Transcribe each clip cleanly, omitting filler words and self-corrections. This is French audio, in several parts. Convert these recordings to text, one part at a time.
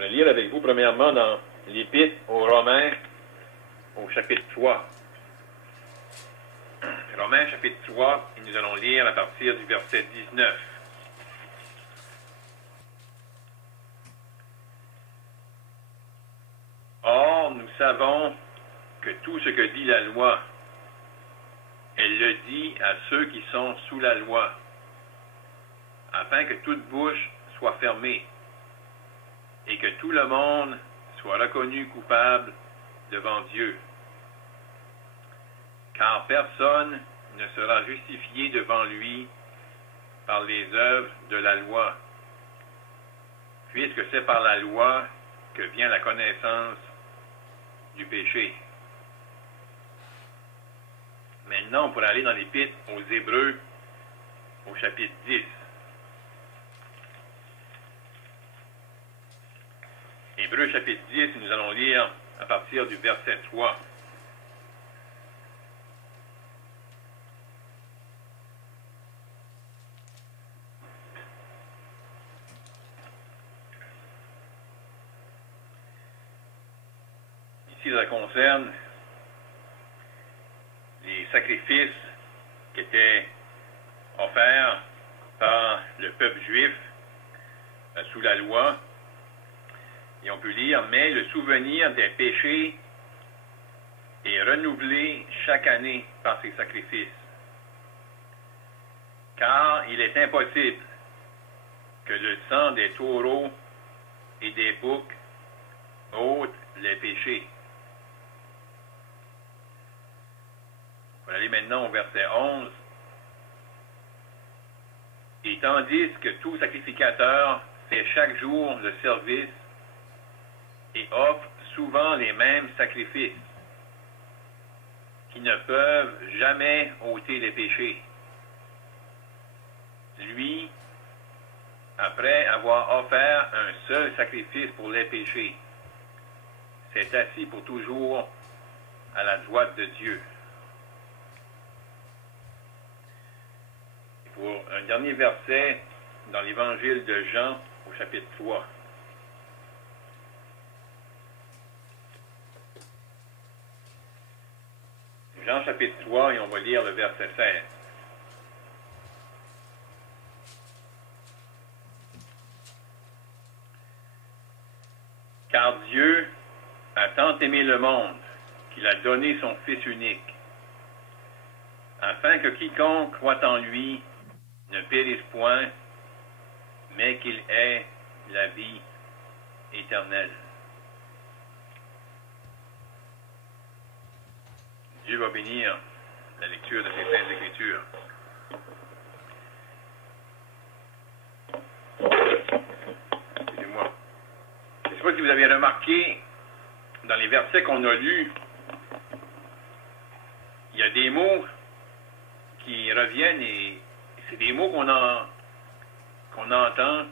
vais lire avec vous premièrement dans l'Épître aux Romains, au chapitre 3. Romains chapitre 3, et nous allons lire à partir du verset 19. Or, nous savons que tout ce que dit la loi, elle le dit à ceux qui sont sous la loi, afin que toute bouche soit fermée et que tout le monde soit reconnu coupable devant Dieu. Car personne ne sera justifié devant lui par les œuvres de la loi, puisque c'est par la loi que vient la connaissance du péché. Maintenant, pour aller dans l'Épître aux Hébreux, au chapitre 10. Hébreux chapitre 10, nous allons lire à partir du verset 3. Ici, ça concerne les sacrifices qui étaient offerts par le peuple juif sous la loi. Et on peut lire, mais le souvenir des péchés est renouvelé chaque année par ces sacrifices. Car il est impossible que le sang des taureaux et des boucs ôte les péchés. On va aller maintenant au verset 11. Et tandis que tout sacrificateur fait chaque jour le service et offre souvent les mêmes sacrifices, qui ne peuvent jamais ôter les péchés. Lui, après avoir offert un seul sacrifice pour les péchés, s'est assis pour toujours à la droite de Dieu. Pour un dernier verset dans l'Évangile de Jean, au chapitre 3. Jean chapitre 3, et on va lire le verset 16. Car Dieu a tant aimé le monde qu'il a donné son Fils unique, afin que quiconque croit en lui ne périsse point, mais qu'il ait la vie éternelle. Dieu va bénir la lecture de ces saintes Écritures. Excusez-moi. Je ne sais pas si vous avez remarqué, dans les versets qu'on a lus, il y a des mots qui reviennent et c'est des mots qu'on entend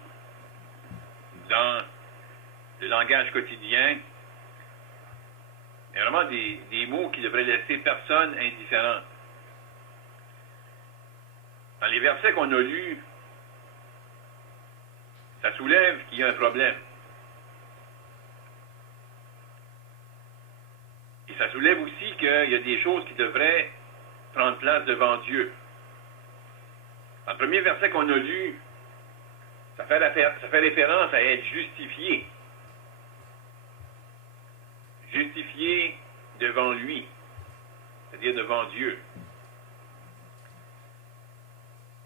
dans le langage quotidien. Il y a vraiment des mots qui devraient laisser personne indifférent. Dans les versets qu'on a lus, ça soulève qu'il y a un problème. Et ça soulève aussi qu'il y a des choses qui devraient prendre place devant Dieu. Dans le premier verset qu'on a lu, ça fait référence à être justifié. Justifié devant lui, c'est-à-dire devant Dieu.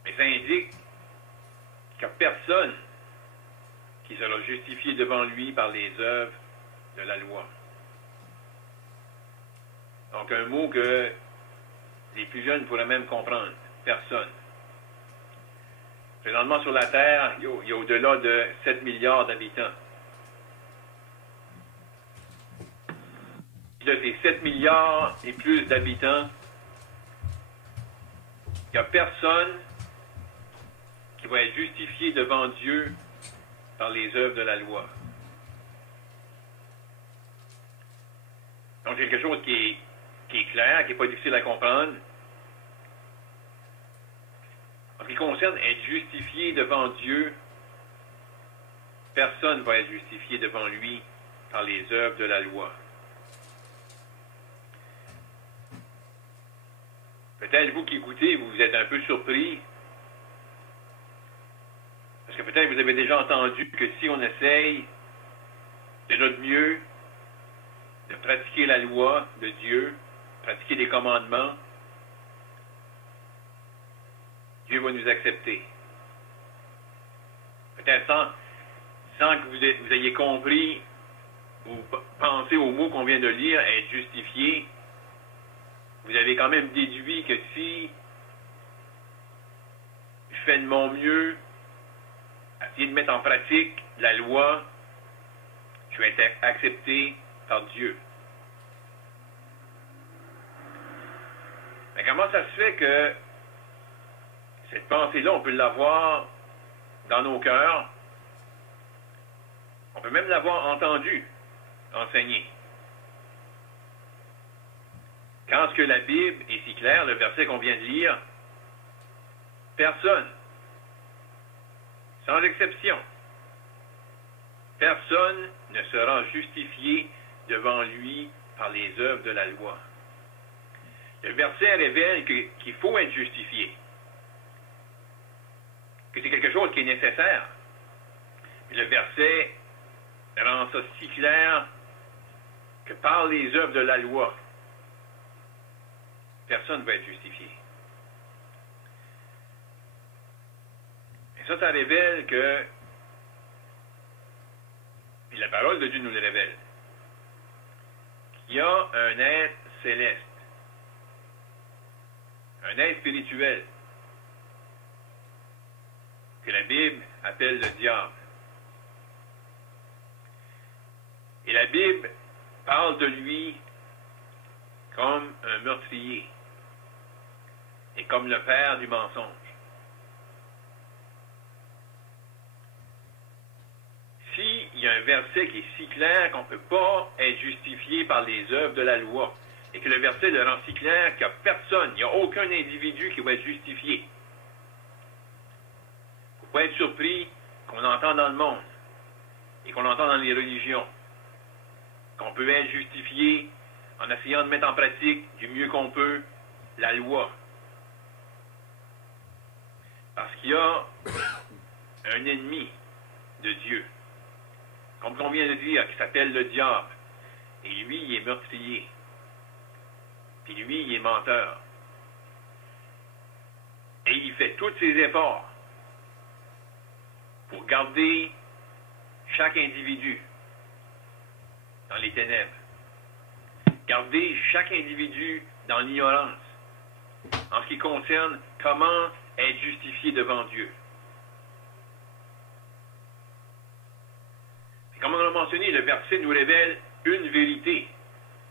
Mais ça indique qu'il n'y a personne qui sera justifié devant lui par les œuvres de la loi. Donc un mot que les plus jeunes pourraient même comprendre. Personne. Présentement sur la Terre, il y a au-delà de 7 milliards d'habitants. De ces 7 milliards et plus d'habitants, il n'y a personne qui va être justifié devant Dieu par les œuvres de la loi. Donc, c'est quelque chose qui est clair, qui n'est pas difficile à comprendre. En ce qui concerne être justifié devant Dieu, personne ne va être justifié devant lui par les œuvres de la loi. Peut-être vous qui écoutez, vous êtes un peu surpris, parce que peut-être vous avez déjà entendu que si on essaye de notre mieux de pratiquer la loi de Dieu, pratiquer les commandements, Dieu va nous accepter. Peut-être sans que vous ayez compris ou pensé aux mots qu'on vient de lire, être justifié, vous avez quand même déduit que si je fais de mon mieux à essayer de mettre en pratique la loi, je vais être accepté par Dieu. Mais comment ça se fait que cette pensée-là, on peut l'avoir dans nos cœurs? On peut même l'avoir entendue, enseignée. Quand ce que la Bible est si claire, le verset qu'on vient de lire, personne, sans exception, personne ne sera justifié devant lui par les œuvres de la loi. Le verset révèle qu'il faut être justifié, que c'est quelque chose qui est nécessaire. Mais le verset rend ça si clair que par les œuvres de la loi, personne ne va être justifié. Et ça révèle que, et la parole de Dieu nous le révèle, qu'il y a un être céleste, un être spirituel, que la Bible appelle le diable. Et la Bible parle de lui comme un meurtrier et comme le père du mensonge. S'il y a un verset qui est si clair qu'on ne peut pas être justifié par les œuvres de la loi, et que le verset le rend si clair qu'il n'y a personne, il n'y a aucun individu qui va être justifié, il ne faut pas être surpris qu'on entend dans le monde et qu'on entend dans les religions qu'on peut être justifié en essayant de mettre en pratique du mieux qu'on peut la loi. Parce qu'il y a un ennemi de Dieu, comme on vient de dire, qui s'appelle le diable. Et lui, il est meurtrier. Puis lui, il est menteur. Et il fait tous ses efforts pour garder chaque individu dans les ténèbres. Garder chaque individu dans l'ignorance en ce qui concerne comment être justifié devant Dieu. Et comme on l'a mentionné, le verset nous révèle une vérité,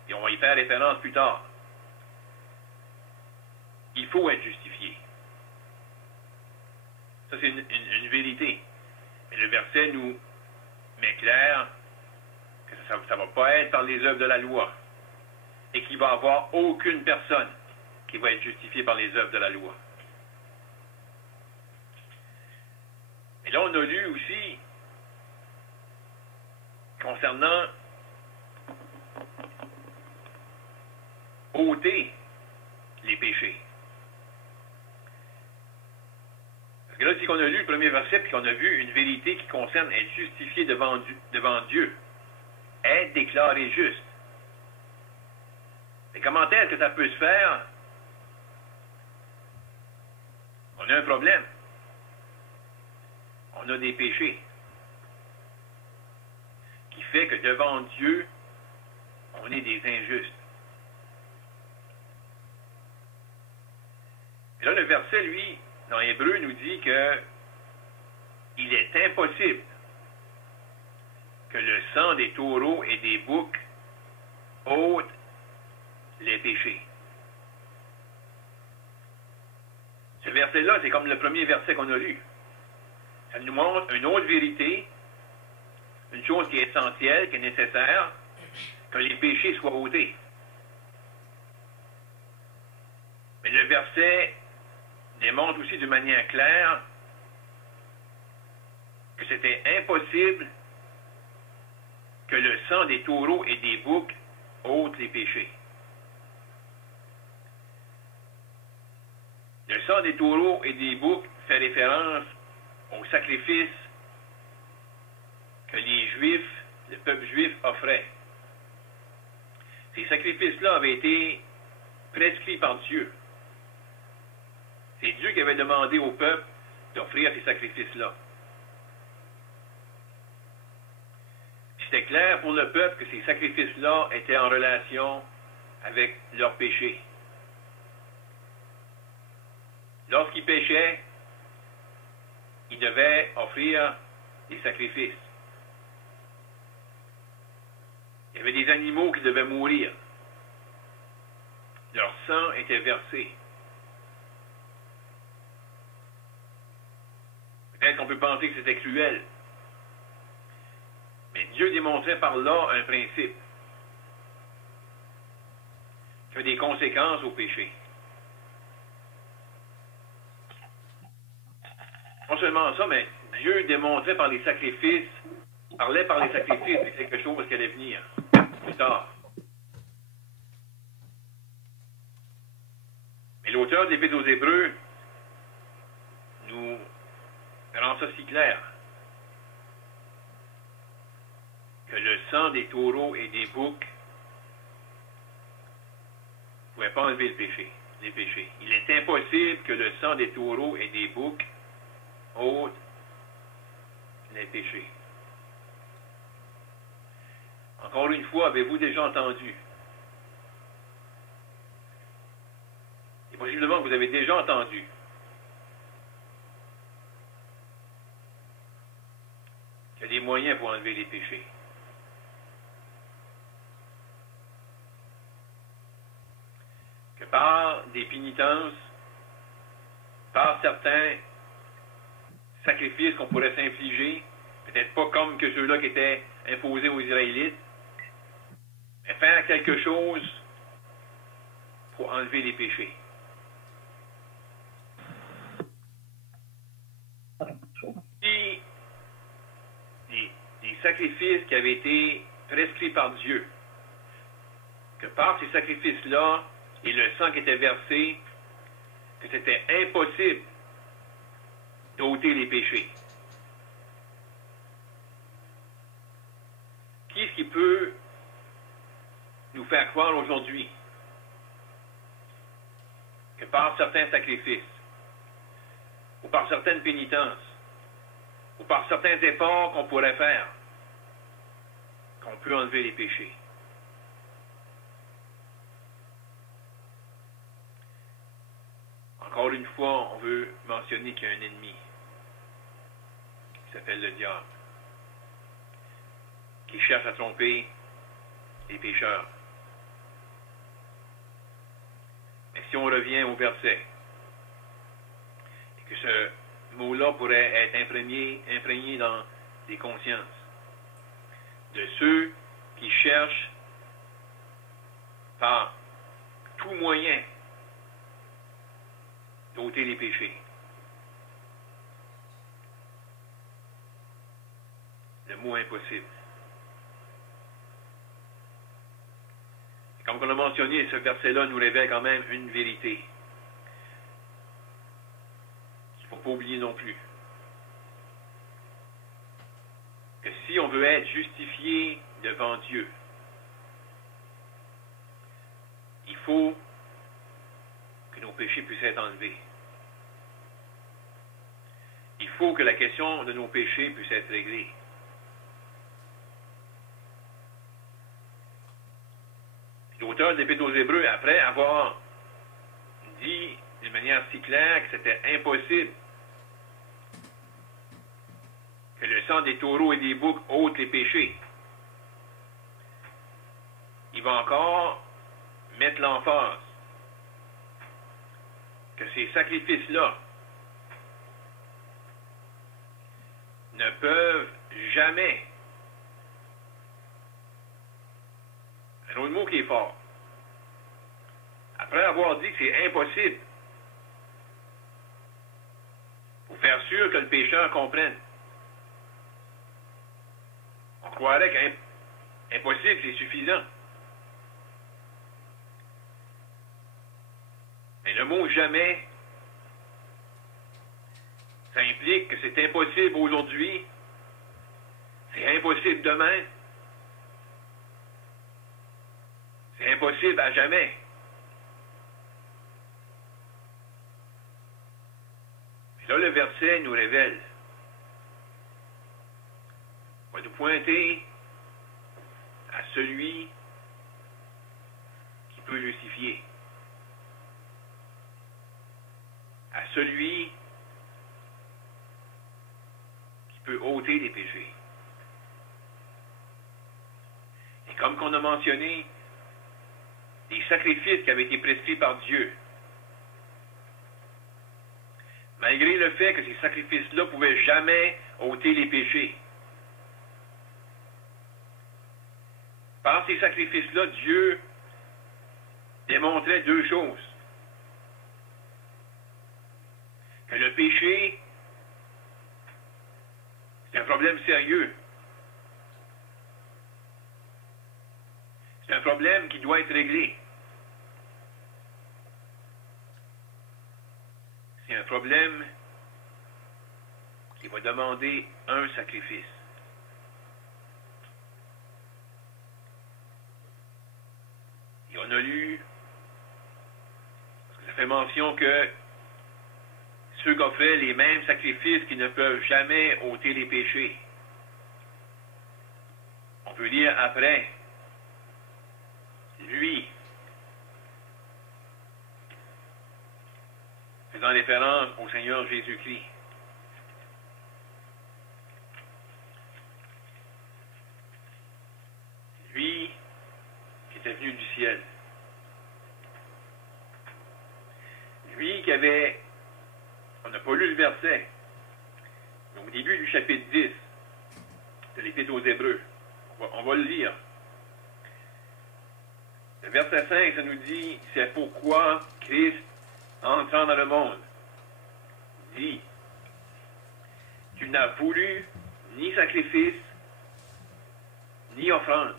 et on va y faire référence plus tard. Il faut être justifié. Ça, c'est une vérité. Mais le verset nous met clair que ça ne va pas être par les œuvres de la loi et qu'il va y avoir aucune personne qui va être justifiée par les œuvres de la loi. Et là, on a lu aussi concernant ôter les péchés. Parce que là, si on a lu le premier verset puis qu'on a vu une vérité qui concerne être justifié devant Dieu, être déclaré juste. Mais comment est-ce que ça peut se faire? On a un problème. On a des péchés qui fait que devant Dieu, on est des injustes. Et là, le verset, lui, dans Hébreu, nous dit que il est impossible que le sang des taureaux et des boucs ôte les péchés. Ce verset-là, c'est comme le premier verset qu'on a lu. Ça nous montre une autre vérité, une chose qui est essentielle, qui est nécessaire, que les péchés soient ôtés. Mais le verset démontre aussi de manière claire que c'était impossible sang des taureaux et des boucs ôte les péchés. Le sang des taureaux et des boucs fait référence au sacrifice que les Juifs, le peuple juif, offrait. Ces sacrifices-là avaient été prescrits par Dieu. C'est Dieu qui avait demandé au peuple d'offrir ces sacrifices-là. C'était clair pour le peuple que ces sacrifices-là étaient en relation avec leurs péchés. Lorsqu'ils péchaient, ils devaient offrir des sacrifices. Il y avait des animaux qui devaient mourir. Leur sang était versé. Peut-être qu'on peut penser que c'était cruel. Mais Dieu démontrait par là un principe qui a des conséquences au péché. Non seulement ça, mais Dieu démontrait par les sacrifices, parlait par les sacrifices de quelque chose qui allait venir plus tard. Mais l'auteur de l'Épître aux Hébreux nous rend ça si clair que le sang des taureaux et des boucs ne pouvait pas enlever les péchés. Il est impossible que le sang des taureaux et des boucs ôte les péchés. Encore une fois, avez-vous déjà entendu? Et possiblement que vous avez déjà entendu qu'il y a des moyens pour enlever les péchés. Que par des pénitences, par certains sacrifices qu'on pourrait s'infliger, peut-être pas comme que ceux-là qui étaient imposés aux Israélites, mais faire quelque chose pour enlever les péchés. Puis, des sacrifices qui avaient été prescrits par Dieu, que par ces sacrifices-là et le sang qui était versé, que c'était impossible d'ôter les péchés. Qui est-ce qui peut nous faire croire aujourd'hui que par certains sacrifices, ou par certaines pénitences, ou par certains efforts qu'on pourrait faire, qu'on peut enlever les péchés? Encore une fois, on veut mentionner qu'il y a un ennemi qui s'appelle le diable, qui cherche à tromper les pécheurs. Mais si on revient au verset, et que ce mot-là pourrait être imprégné dans les consciences de ceux qui cherchent par tout moyen d'ôter les péchés. Le mot impossible. Et comme on l'a mentionné, ce verset-là nous révèle quand même une vérité qu'il ne faut pas oublier non plus. Que si on veut être justifié devant Dieu, il faut que nos péchés puissent être enlevés. Il faut que la question de nos péchés puisse être réglée. L'auteur de l'Épître aux Hébreux, après avoir dit de manière si claire que c'était impossible que le sang des taureaux et des boucs ôte les péchés, il va encore mettre l'emphase que ces sacrifices-là ne peuvent jamais, un autre mot qui est fort, après avoir dit que c'est impossible, pour faire sûr que le pécheur comprenne, on croirait Impossible, c'est suffisant. Mais le mot jamais, ça implique que c'est impossible aujourd'hui, c'est impossible demain, c'est impossible à jamais. Et là, le verset nous révèle. On va nous pointer à celui qui peut justifier, à celui qui peut ôter les péchés. Et comme qu'on a mentionné, les sacrifices qui avaient été prescrits par Dieu, malgré le fait que ces sacrifices-là ne pouvaient jamais ôter les péchés, par ces sacrifices-là, Dieu démontrait deux choses. Que le péché, c'est un problème sérieux. C'est un problème qui doit être réglé. C'est un problème qui va demander un sacrifice. Et on a lu, ça fait mention que ceux qui offraient les mêmes sacrifices qui ne peuvent jamais ôter les péchés. On peut lire après, lui, faisant référence au Seigneur Jésus-Christ. Lui qui était venu du ciel. Lui qui avait, on n'a pas lu le verset, mais au début du chapitre 10 de l'Épître aux Hébreux, on va le lire. Le verset 5, ça nous dit, c'est pourquoi Christ, entrant dans le monde, dit, tu n'as voulu ni sacrifice, ni offrande,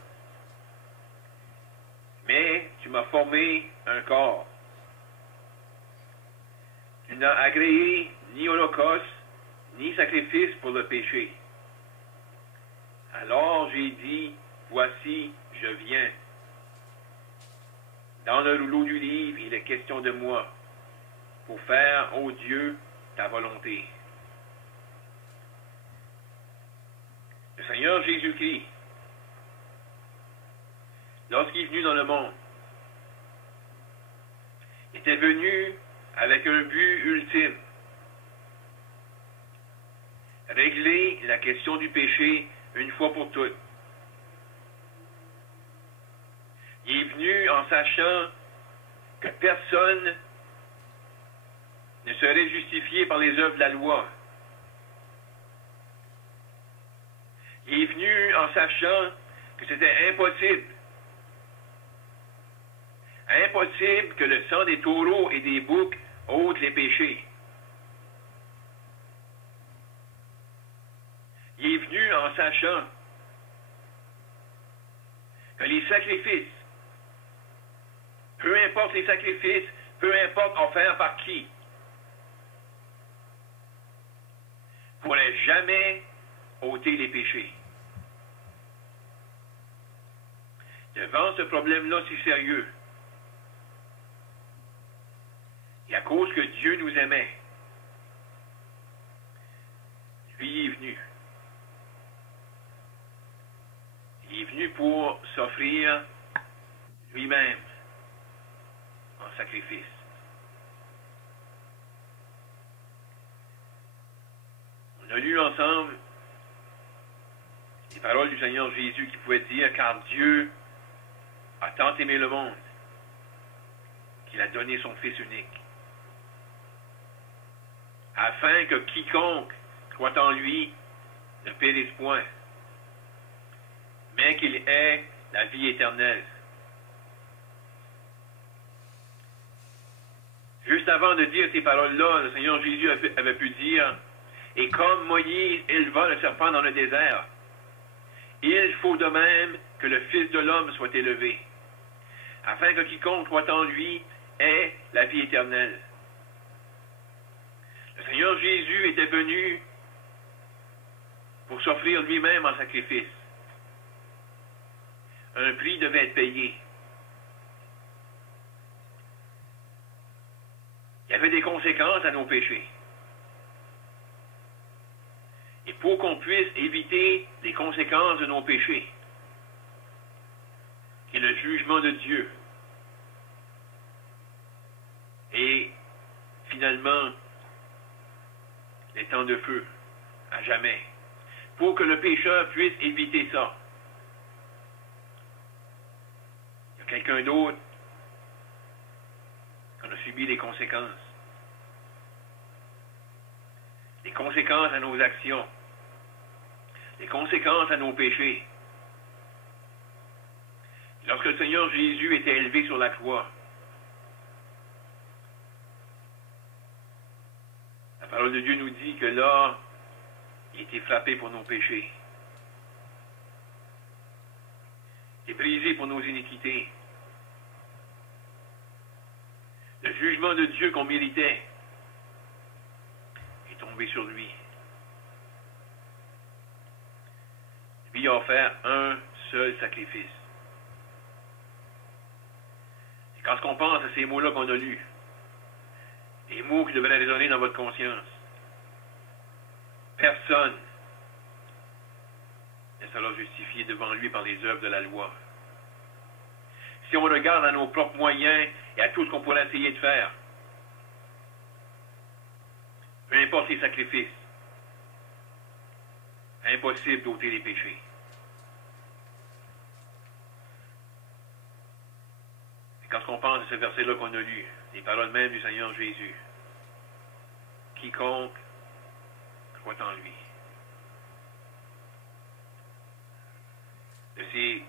mais tu m'as formé un corps. Tu n'as agréé ni holocauste, ni sacrifice pour le péché. Alors j'ai dit, voici, je viens. Dans le rouleau du livre, il est question de moi, pour faire, ô Dieu, ta volonté. Le Seigneur Jésus-Christ, lorsqu'il est venu dans le monde, était venu avec un but ultime. Régler la question du péché une fois pour toutes. Il est venu en sachant que personne ne serait justifié par les œuvres de la loi. Il est venu en sachant que c'était impossible. Impossible que le sang des taureaux et des boucs ôte les péchés. Il est venu en sachant que les sacrifices, peu importe les sacrifices, peu importe offerts par qui, ne pourraient jamais ôter les péchés. Devant ce problème-là si sérieux, et à cause que Dieu nous aimait, lui est venu. Il est venu pour s'offrir lui-même en sacrifice. On a lu ensemble les paroles du Seigneur Jésus qui pouvaient dire « Car Dieu a tant aimé le monde qu'il a donné son Fils unique, afin que quiconque croit en lui ne périsse point, mais qu'il ait la vie éternelle. » Juste avant de dire ces paroles-là, le Seigneur Jésus avait pu dire « Et comme Moïse éleva le serpent dans le désert, il faut de même que le Fils de l'homme soit élevé, afin que quiconque croit en lui ait la vie éternelle. Le Seigneur Jésus était venu pour s'offrir lui-même en sacrifice. Un prix devait être payé. Il y avait des conséquences à nos péchés. Et pour qu'on puisse éviter les conséquences de nos péchés, qui est le jugement de Dieu, et finalement, les temps de feu, à jamais, pour que le pécheur puisse éviter ça, il y a quelqu'un d'autre qui en a subi les conséquences. Les conséquences à nos actions, les conséquences à nos péchés. Lorsque le Seigneur Jésus était élevé sur la croix, la parole de Dieu nous dit que là, il était frappé pour nos péchés. Il est brisé pour nos iniquités. Le jugement de Dieu qu'on méritait est tombé sur lui. Lui a offert un seul sacrifice. Et quand on pense à ces mots-là qu'on a lus, les mots qui devraient résonner dans votre conscience, personne ne sera justifié devant lui par les œuvres de la loi. Si on regarde à nos propres moyens et à tout ce qu'on pourrait essayer de faire, peu importe les sacrifices, impossible d'ôter les péchés. Et quand on pense à ce verset-là qu'on a lu, les paroles mêmes du Seigneur Jésus, quiconque croit en lui. De ces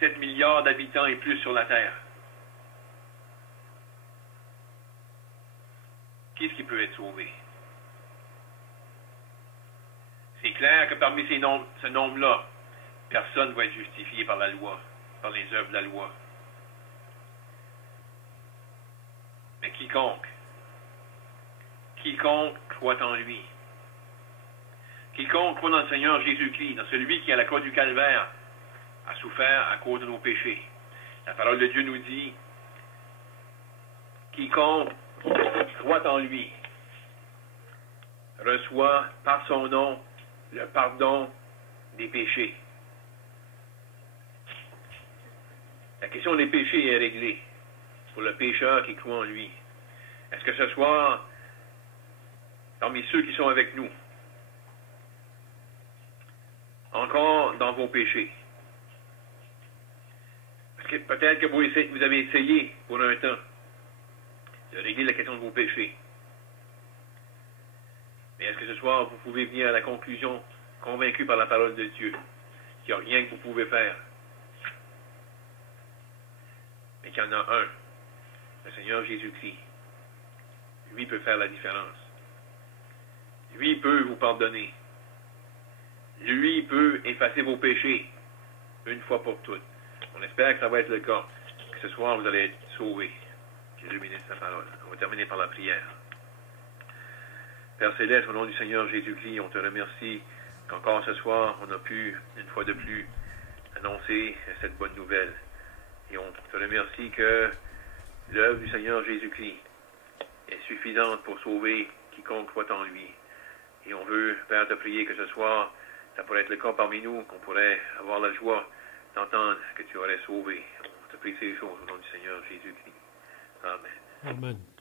7 milliards d'habitants et plus sur la terre, qui est-ce qui peut être sauvé? C'est clair que parmi ce nombre-là, personne ne va être justifié par la loi, par les œuvres de la loi. Mais quiconque croit en lui, quiconque croit dans le Seigneur Jésus-Christ, dans celui qui, à la croix du Calvaire, a souffert à cause de nos péchés. La parole de Dieu nous dit, quiconque croit en lui reçoit par son nom le pardon des péchés. La question des péchés est réglée pour le pécheur qui croit en lui. Est-ce que ce soir, parmi ceux qui sont avec nous, encore dans vos péchés, parce que peut-être que vous avez essayé pour un temps de régler la question de vos péchés. Mais est-ce que ce soir, vous pouvez venir à la conclusion, convaincu par la parole de Dieu, qu'il n'y a rien que vous pouvez faire, mais qu'il y en a un, le Seigneur Jésus-Christ. Lui peut faire la différence. Lui peut vous pardonner. Lui peut effacer vos péchés une fois pour toutes. On espère que ça va être le cas, que ce soir vous allez être sauvés. Que Dieu bénisse sa parole. On va terminer par la prière. Père Céleste, au nom du Seigneur Jésus-Christ, on te remercie qu'encore ce soir, on a pu, une fois de plus, annoncer cette bonne nouvelle. Et on te remercie que l'œuvre du Seigneur Jésus-Christ est suffisante pour sauver quiconque croit en lui. Et on veut, Père, te prier que ce soir, ça pourrait être le cas parmi nous, qu'on pourrait avoir la joie d'entendre que tu aurais sauvé. On te prie ces choses au nom du Seigneur Jésus-Christ. Amen. Amen.